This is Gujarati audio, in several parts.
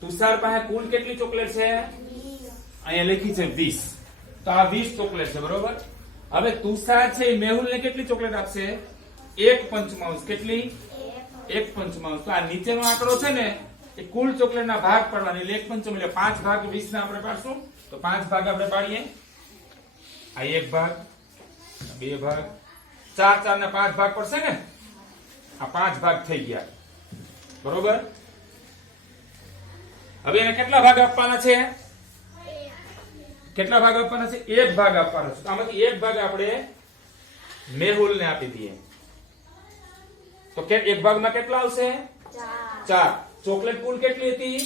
તુષાર પાસે કુલ કેટલી ચોકલેટ છે? અહીંયા લખી છે 20. તો આ 20 ચોકલેટ છે, બરોબર. હવે તુષાર છે એ મેહુલને કેટલી ચોકલેટ આપશે? 1/5. કેટલી? 1/5. તો આ નીચેનો આંકડો છે ને એ કુલ ચોકલેટના ભાગ પાડવાની, એટલે 1/5 એટલે 5 ભાગ 20 ના આપણે પાડશું. તો 5 ભાગ આપણે પાડીએ. આ 1 ભાગ, 2 ભાગ, 4 ના 5 ભાગ પડશે ને. આ 5 ભાગ થઈ ગયા, બરોબર. હવે એને કેટલા ભાગ આપવાના છે? કેટલા ભાગ આપવાના છે? 1 ભાગ આપવાનો છે. આમાંથી 1 ભાગ આપણે મેહુલને આપી દઈએ. તો કે 1 ભાગમાં કેટલા આવશે? 4. ચોકલેટ કુલ કેટલી હતી?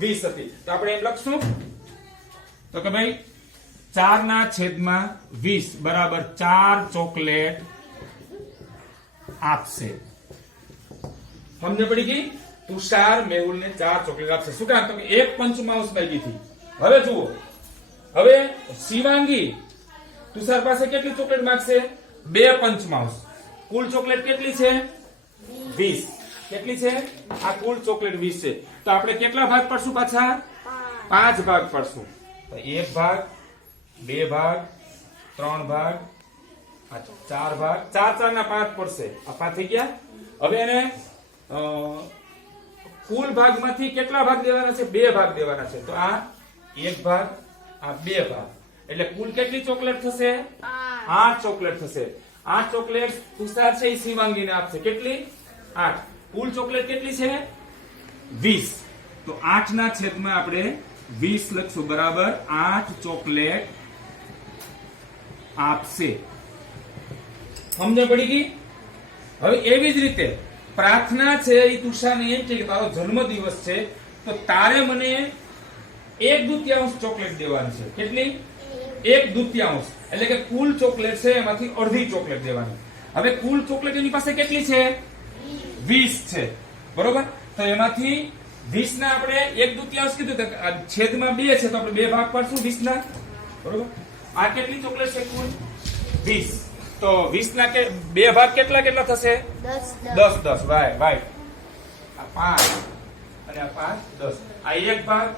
20 હતી. તો આપણે એમ લખશું તો કે ભાઈ 4/20 બરાબર 4 ચોકલેટ આપશે. સમજ પડી ગઈ? તુષાર મેહુલને 4 ચોકલેટ આપશે. શું કામ? તો 1/5 માંગી હતી. હવે જુઓ, હવે શિવાંગી તુષાર પાસે કેટલી ચોકલેટ માંગશે? 2/5. કુલ ચોકલેટ કેટલી છે? 20. કેટલી છે? આ કુલ ચોકલેટ 20 છે. તો આપણે કેટલા ભાગ પડશું? પાછા 5 ભાગ પડશું. તો 1 ભાગ, 2 ભાગ, 3 ભાગ, 4 ભાગ, 4 ના 5 પડશે. આ 5 થઈ ગયા. હવે એને કુલ ભાગમાંથી કેટલા ભાગ દેવાના છે? 2 ભાગ દેવાના છે. તો આ 1 ભાગ, આ 2 ભાગ, એટલે કુલ કેટલી ચોકલેટ થશે? 8 ચોકલેટ થશે. 8 ચોકલેટ તુષાર છે એ શિવાંગીને આપશે. કેટલી? 8. કુલ ચોકલેટ કેટલી છે? 20. તો 8 ના છેદમાં આપણે 20 લખશું બરાબર 8 ચોકલેટ આપશે. સમજ પડી ગઈ? હવે એવી જ રીતે પ્રાર્થના છે એ તુષારને એમ છે કે તારો જન્મદિવસ છે તો તારે મને 1/2 ચોકલેટ દેવાની છે. કેટલી? 1/2. એટલે કે કુલ ચોકલેટ છે એમાંથી અડધી ચોકલેટ દેવાની. હવે કુલ ચોકલેટ એની પાસે કેટલી છે? 20 છે, બરોબર. તો એમાંથી 20 ના આપણે 1/2 કીધું તો છેદમાં 2 છે તો આપણે 2 ભાગ પાડશું 20 ના, બરોબર. આ કેટલી ચોકલેટ છે? કુલ 20. તો 20 ના કે 2 ભાગ કેટલા કેટલા થશે? 10. રાઈટ. આ 5 અને આ 5 10. આ 1 ભાગ,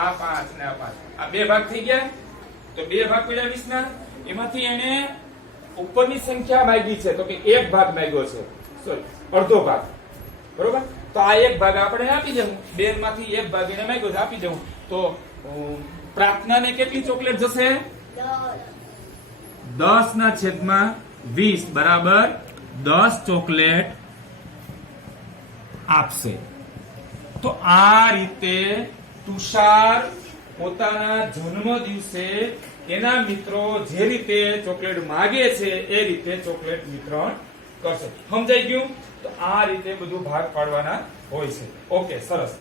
આ 5 ને આ 5, આ 2 ભાગ થઈ ગયા. તો 2 ભાગ પડ્યા 20 ના. એમાંથી એને ઉપરની સંખ્યા માંગી છે તો કે 1 ભાગ માંગ્યો છે, સોરી અડધો ભાગ, બરોબર. તો આ 1 ભાગ આપણે આપી દઉં. 2 માંથી 1 ભાગ એને માંગ્યો છે, આપી દઉં. તો પ્રાર્થનાને કેટલી ચોકલેટ જશે? 10 ના છેદમાં 20 બરાબર 10 ચોકલેટ આપશે. તો આ રીતે તુષાર પોતાના જન્મ દિવસે એના મિત્રો જે રીતે ચોકલેટ માંગે છે એ રીતે ચોકલેટ વિતરણ કરશે. સમજાઈ ગયું? તો આ રીતે બધું ભાગ પાડવાના હોય છે. ઓકે, સરસ.